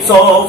100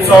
100